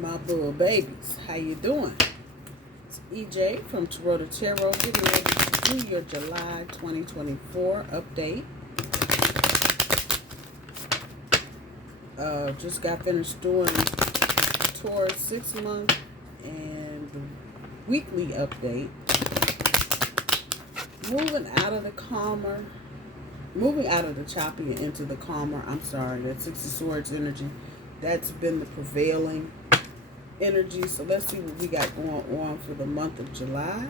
My bull babies, how you doing? It's EJ from Taurota Tarot, getting ready to do your July 2024 update. Just got finished doing Taurus 6-month and weekly update. Moving out of the choppy and into the calmer. I'm sorry, that Six of Swords energy, that's been the prevailing energy. So let's see what we got going on for the month of July.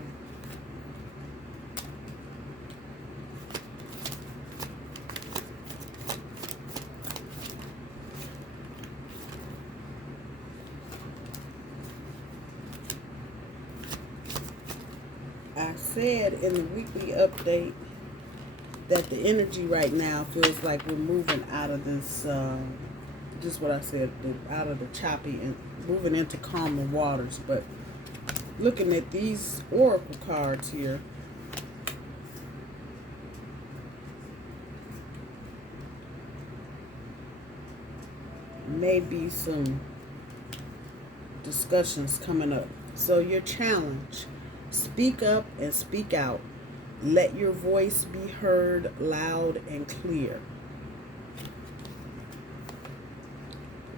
I said in the weekly update that the energy right now feels like we're moving out of this, just what I said, out of the choppy and moving into calmer waters. But looking at these oracle cards here, maybe some discussions coming up. So your challenge: speak up and speak out. Let your voice be heard loud and clear.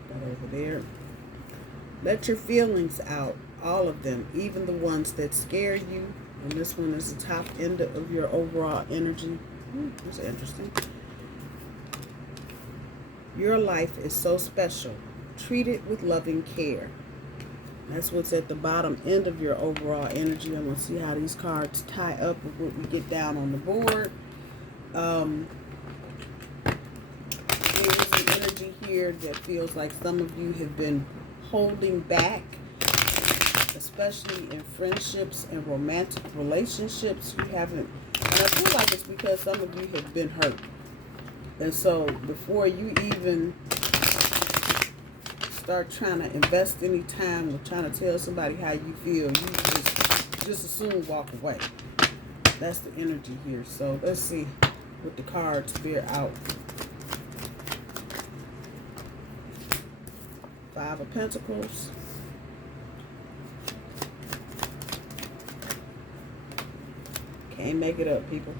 That over there. Let your feelings out, all of them, even the ones that scare you. And this one is the top end of your overall energy. That's interesting. Your life is so special. Treat it with loving care. That's what's at the bottom end of your overall energy. I'm going to see how these cards tie up with what we get down on the board. There's an energy here that feels like some of you have been holding back, especially in friendships and romantic relationships. You haven't, and I feel like it's because some of you have been hurt. And so before you even start trying to invest any time or trying to tell somebody how you feel, you just as soon walk away. That's the energy here. So let's see what the cards bear out. 5 of Pentacles. Can't make it up, people.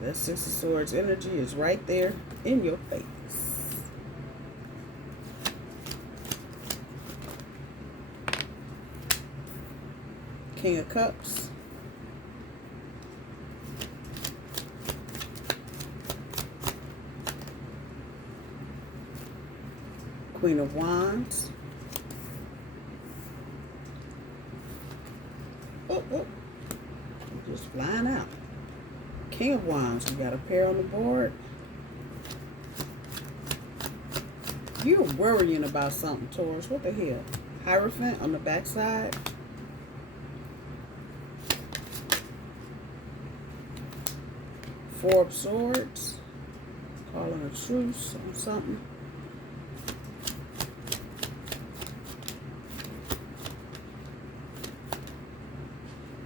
That Six of Swords energy is right there in your face. King of Cups. Queen of Wands. Oh, just flying out. King of Wands. We got a pair on the board. You're worrying about something, Taurus. What the hell? Hierophant on the backside. Four of Swords, calling a truce on something.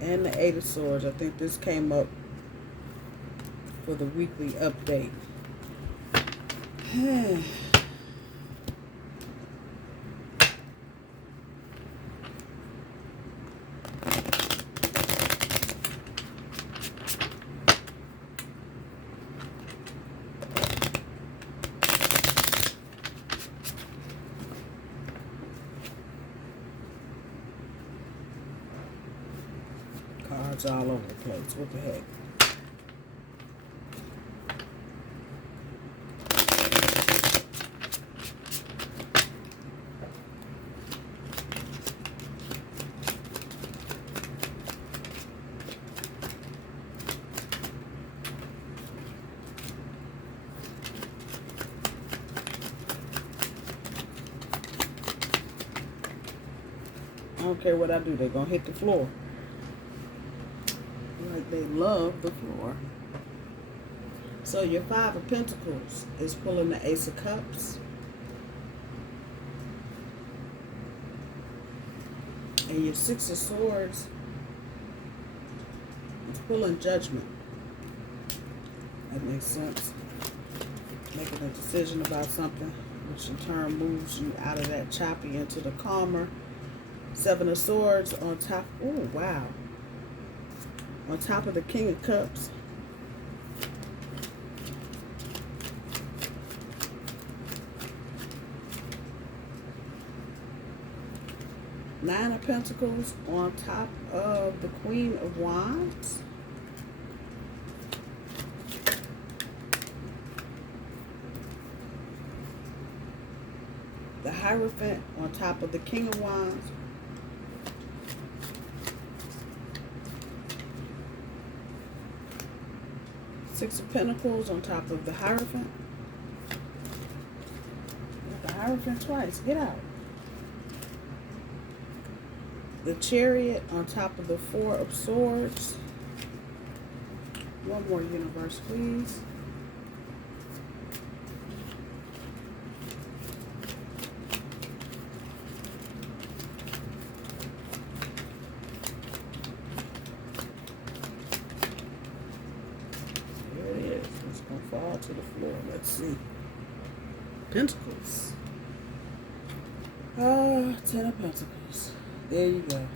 And the Eight of Swords. I think this came up for the weekly update. Cards all over the place. What the heck? I don't care what I do. They're going to hit the floor. Like they love the floor. So your 5 of Pentacles is pulling the Ace of Cups. And your 6 of Swords is pulling Judgment. That makes sense. Making a decision about something. which in turn moves you out of that choppy into the calmer. Seven of Swords on top. Oh, wow. On top of the King of Cups. Nine of Pentacles on top of the Queen of Wands. The Hierophant on top of the King of Wands. Six of Pentacles on top of the Hierophant. The Hierophant twice. Get out. The Chariot on top of the Four of Swords. One more, universe, please. Fall to the floor. Let's see. Pentacles. Ten of Pentacles. There you go.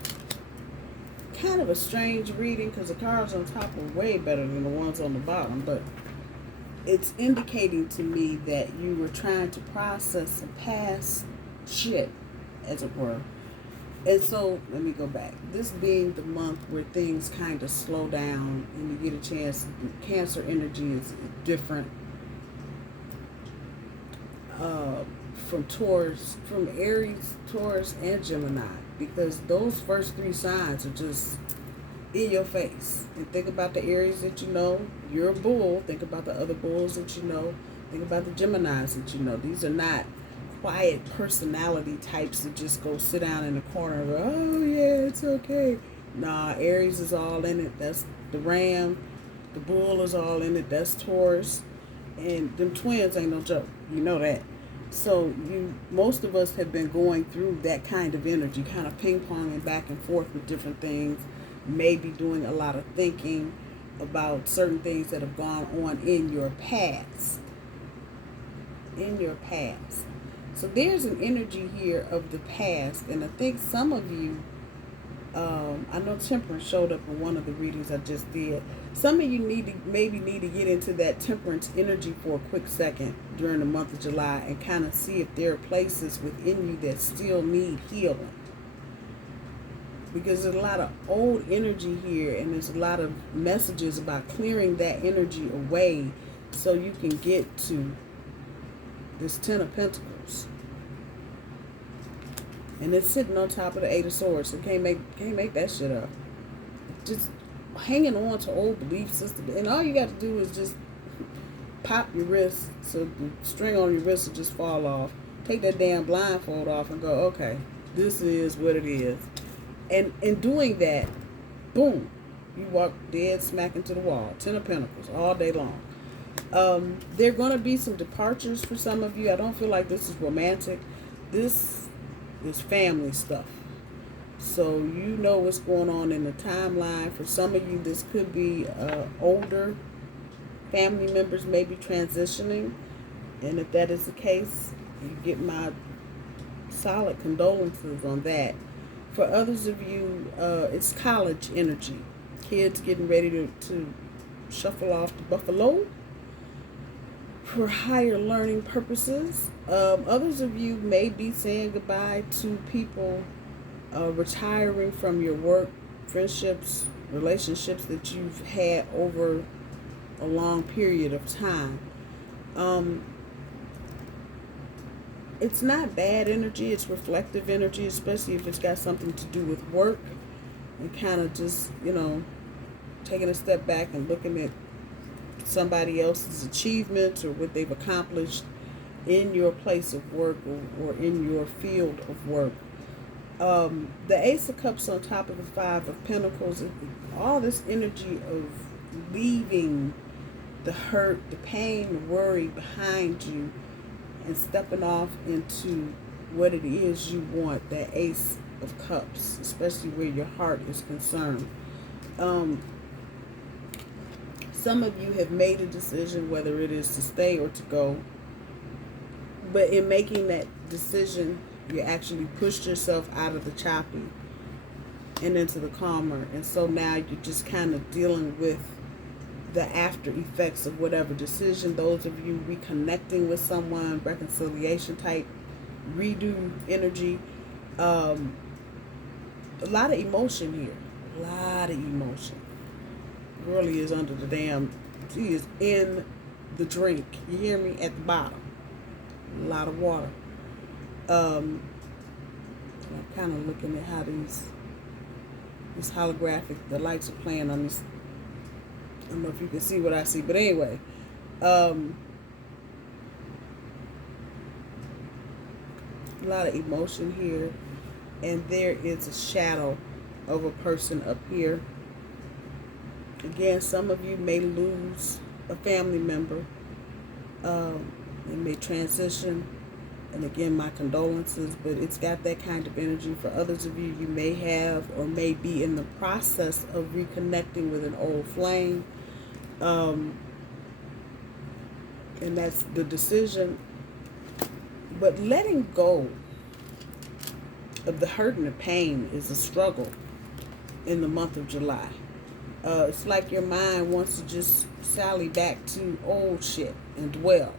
Kind of a strange reading because the cards on top are way better than the ones on the bottom, but it's indicating to me that you were trying to process some past shit, as it were. And so, let me go back. This being the month where things kind of slow down and you get a chance, Cancer energy is different from Taurus, from Aries, Taurus, and Gemini, because those first three signs are just in your face. And think about the Aries that you know. You're a bull. Think about the other bulls that you know. Think about the Geminis that you know. These are not quiet personality types that just go sit down in the corner and go, oh yeah, it's okay. Nah, Aries is all in it. That's the Ram. The Bull is all in it. That's Taurus. And them twins ain't no joke. You know that. So most of us have been going through that kind of energy, kind of ping-ponging back and forth with different things, maybe doing a lot of thinking about certain things that have gone on in your past. In your past. So there's an energy here of the past, and I think some of you, I know Temperance showed up in one of the readings I just did. Some of you maybe need to get into that Temperance energy for a quick second during the month of July and kind of see if there are places within you that still need healing. Because there's a lot of old energy here, and there's a lot of messages about clearing that energy away so you can get to this Ten of Pentacles. And it's sitting on top of the Eight of Swords. So can't make that shit up. Just hanging on to old belief systems. And all you got to do is just pop your wrist so the string on your wrist will just fall off. Take that damn blindfold off and go, okay, this is what it is. And in doing that, boom, you walk dead smack into the wall. Ten of Pentacles all day long. There are going to be some departures for some of you. I don't feel like this is romantic. This is family stuff. So you know what's going on in the timeline. For some of you, this could be older family members maybe transitioning. And if that is the case, you get my solid condolences on that. For others of you, it's college energy. Kids getting ready to shuffle off the buffalo for higher learning purposes. Others of you may be saying goodbye to people retiring from your work, friendships, relationships that you've had over a long period of time. It's not bad energy, it's reflective energy, especially if it's got something to do with work, and kind of just, taking a step back and looking at somebody else's achievements or what they've accomplished in your place of work or in your field of work. The Ace of Cups on top of the Five of Pentacles, all this energy of leaving the hurt, the pain, the worry behind you and stepping off into what it is you want, that Ace of Cups, especially where your heart is concerned. Some of you have made a decision, whether it is to stay or to go. But in making that decision, you actually pushed yourself out of the choppy and into the calmer. And so now you're just kind of dealing with the after effects of whatever decision. Those of you reconnecting with someone, reconciliation type, redo energy. A lot of emotion here. A lot of emotion. Really is under the damn. She is in the drink. You hear me? At the bottom. A lot of water. I'm kind of looking at how this holographic, the lights are playing on this. I don't know if you can see what I see, but anyway. A lot of emotion here. And there is a shadow of a person up here. Again, some of you may lose a family member. They may transition. And again, my condolences, but it's got that kind of energy. For others of you, you may have or may be in the process of reconnecting with an old flame. And that's the decision. But letting go of the hurt and the pain is a struggle in the month of July. It's like your mind wants to just sally back to old shit and dwell.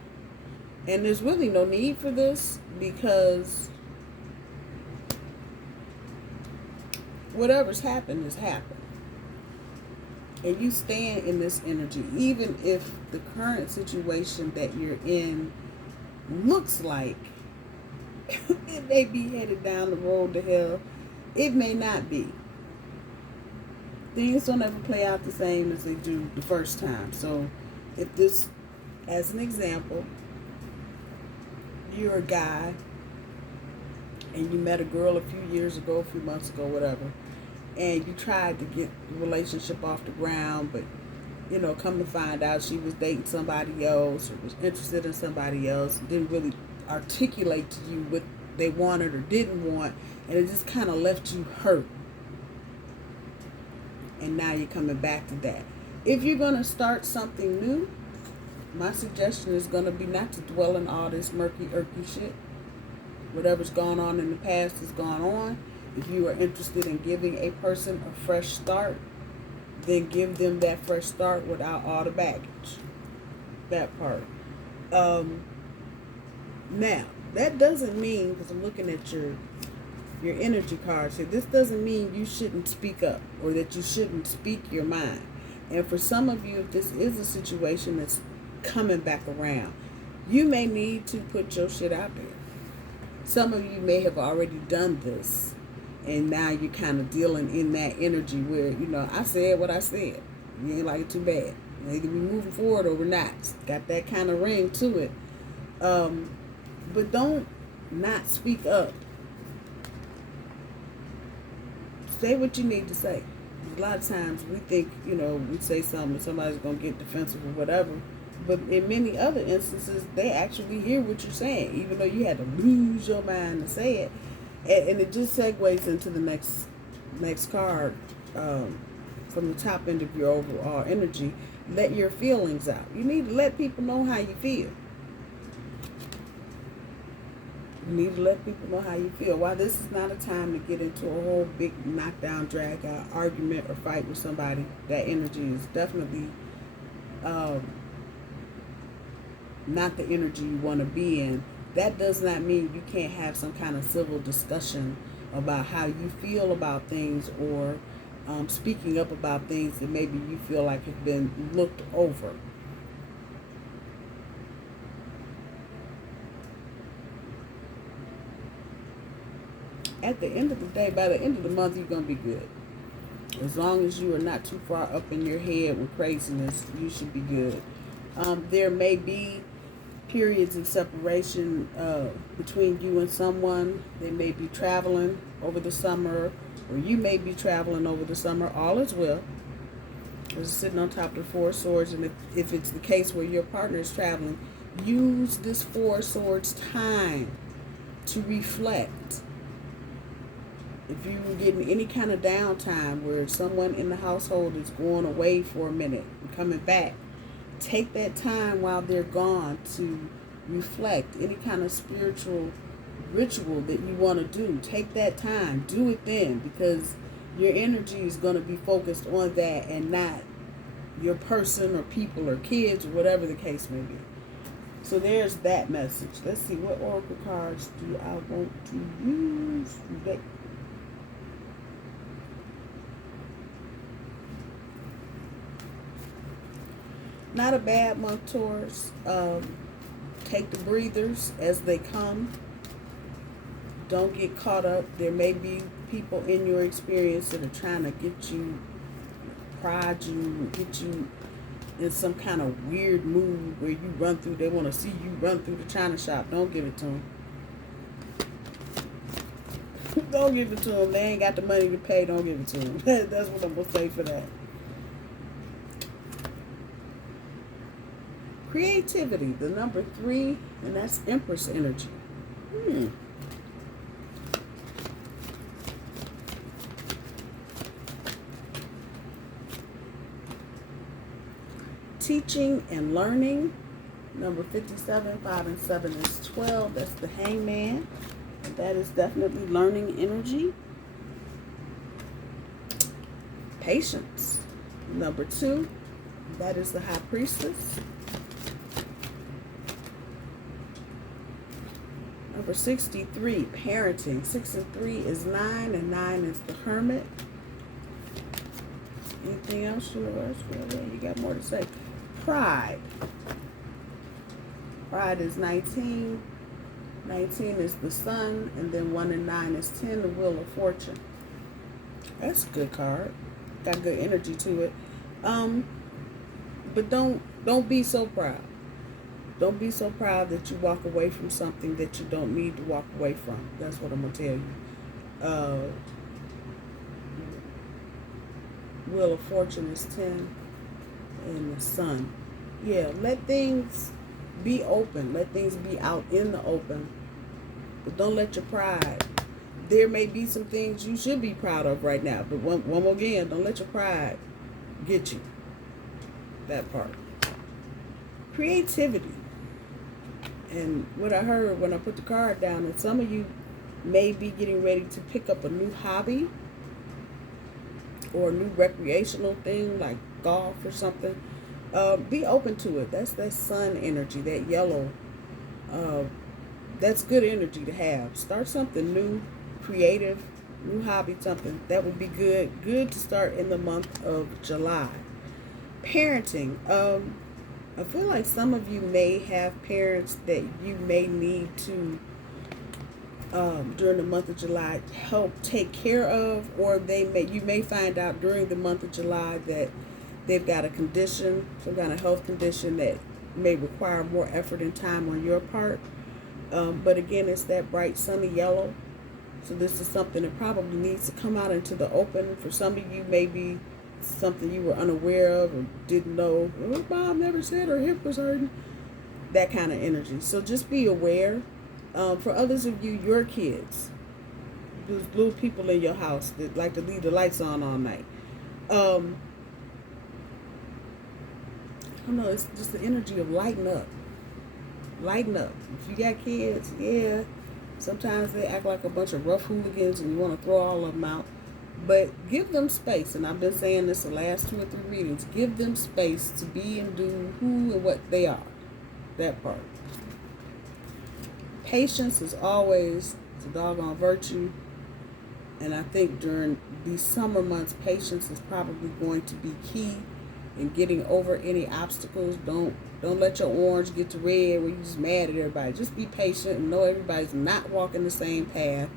And there's really no need for this, because whatever's happened has happened. And you stand in this energy, even if the current situation that you're in looks like it may be headed down the road to hell. It may not be. Things don't ever play out the same as they do the first time. So if this, as an example, you're a guy and you met a girl a few years ago, a few months ago, whatever, and you tried to get the relationship off the ground, but come to find out she was dating somebody else or was interested in somebody else, and didn't really articulate to you what they wanted or didn't want, and it just kind of left you hurt. And now you're coming back to that. If you're going to start something new, my suggestion is going to be not to dwell in all this murky, irky shit. Whatever's gone on in the past has gone on. If you are interested in giving a person a fresh start, then give them that fresh start without all the baggage. That part. Now, that doesn't mean, because I'm looking at your energy cards here, this doesn't mean you shouldn't speak up or that you shouldn't speak your mind. And for some of you, if this is a situation that's coming back around, you may need to put your shit out there. Some of you may have already done this, and now you're kind of dealing in that energy where, I said what I said. You ain't like it too bad. Either we moving forward or we're not. It's got that kind of ring to it. But don't not speak up. Say what you need to say. A lot of times we think, we say something and somebody's going to get defensive or whatever. But in many other instances, they actually hear what you're saying, even though you had to lose your mind to say it. And it just segues into the next card, from the top end of your overall energy. Let your feelings out. You need to let people know how you feel. You need to let people know how you feel. While this is not a time to get into a whole big knockdown, drag out argument or fight with somebody, that energy is definitely not the energy you want to be in. That does not mean you can't have some kind of civil discussion about how you feel about things, or speaking up about things that maybe you feel like have been looked over. At the end of the day, by the end of the month, you're going to be good. As long as you are not too far up in your head with craziness, you should be good. There may be periods of separation between you and someone. They may be traveling over the summer, or you may be traveling over the summer. All is well. It's sitting on top of the Four of Swords, and if it's the case where your partner is traveling, use this Four of Swords time to reflect. If you're getting any kind of downtime where someone in the household is going away for a minute and coming back, take that time while they're gone to reflect, any kind of spiritual ritual that you want to do. Take that time. Do it then, because your energy is going to be focused on that and not your person or people or kids or whatever the case may be. So there's that message. Let's see, what oracle cards do I want to use today? Not a bad month, Taurus. Take the breathers as they come. Don't get caught up. There may be people in your experience that are trying to get you, prod you, get you in some kind of weird mood where you run through, they want to see you run through the china shop. Don't give it to them. Don't give it to them. They ain't got the money to pay. Don't give it to them. That's what I'm going to say for that. Creativity, the number 3, and that's Empress energy. Teaching and learning, number 57, 5 and 7 is 12. That's the Hangman. And that is definitely learning energy. Patience, number 2. That is the High Priestess. Number 63, parenting. 6 and 3 is 9, and 9 is the Hermit. Anything else, universe? You got more to say. Pride. Pride is 19. 19 is the Sun, and then 1 and 9 is 10, the Wheel of Fortune. That's a good card. Got good energy to it. But don't be so proud. Don't be so proud that you walk away from something that you don't need to walk away from. That's what I'm going to tell you. Wheel of Fortune is 10 and the Sun. Yeah, let things be open. Let things be out in the open. But don't let your pride. There may be some things you should be proud of right now. But one more again, don't let your pride get you. That part. Creativity. And what I heard when I put the card down, that some of you may be getting ready to pick up a new hobby or a new recreational thing like golf or something. Be open to it. That's that Sun energy, that yellow. That's good energy to have. Start something new, creative, new hobby, something. That would be good. Good to start in the month of July. Parenting. I feel like some of you may have parents that you may need to, during the month of July, help take care of, or you may find out during the month of July that they've got a condition, some kind of health condition that may require more effort and time on your part. But again, it's that bright sunny yellow. So this is something that probably needs to come out into the open. For some of you, maybe something you were unaware of or didn't know. Oh, mom never said her hip was hurting. That kind of energy. So just be aware. For others of you, your kids, those little people in your house that like to leave the lights on all night. I don't know, it's just the energy of lighten up. Lighten up. If you got kids, yeah, sometimes they act like a bunch of rough hooligans and you want to throw all of them out. But give them space, and I've been saying this the last 2 or 3 readings. Give them space to be and do who and what they are. That part. Patience is always a doggone virtue. And I think during these summer months, patience is probably going to be key in getting over any obstacles. Don't let your orange get to red where you're just mad at everybody. Just be patient and know everybody's not walking the same path.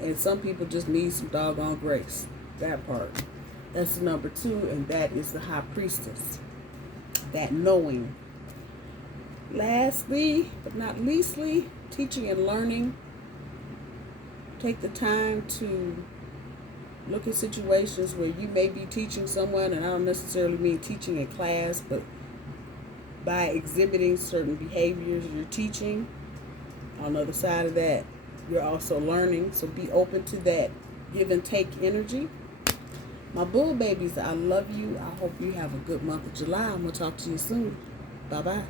And some people just need some doggone grace. That part. That's the number 2, and that is the High Priestess. That knowing. Lastly, but not leastly, teaching and learning. Take the time to look at situations where you may be teaching someone, and I don't necessarily mean teaching a class, but by exhibiting certain behaviors you're teaching. On the other side of that, you're also learning, so be open to that give and take energy. My bull babies, I love you. I hope you have a good month of July. I'm going to talk to you soon. Bye-bye.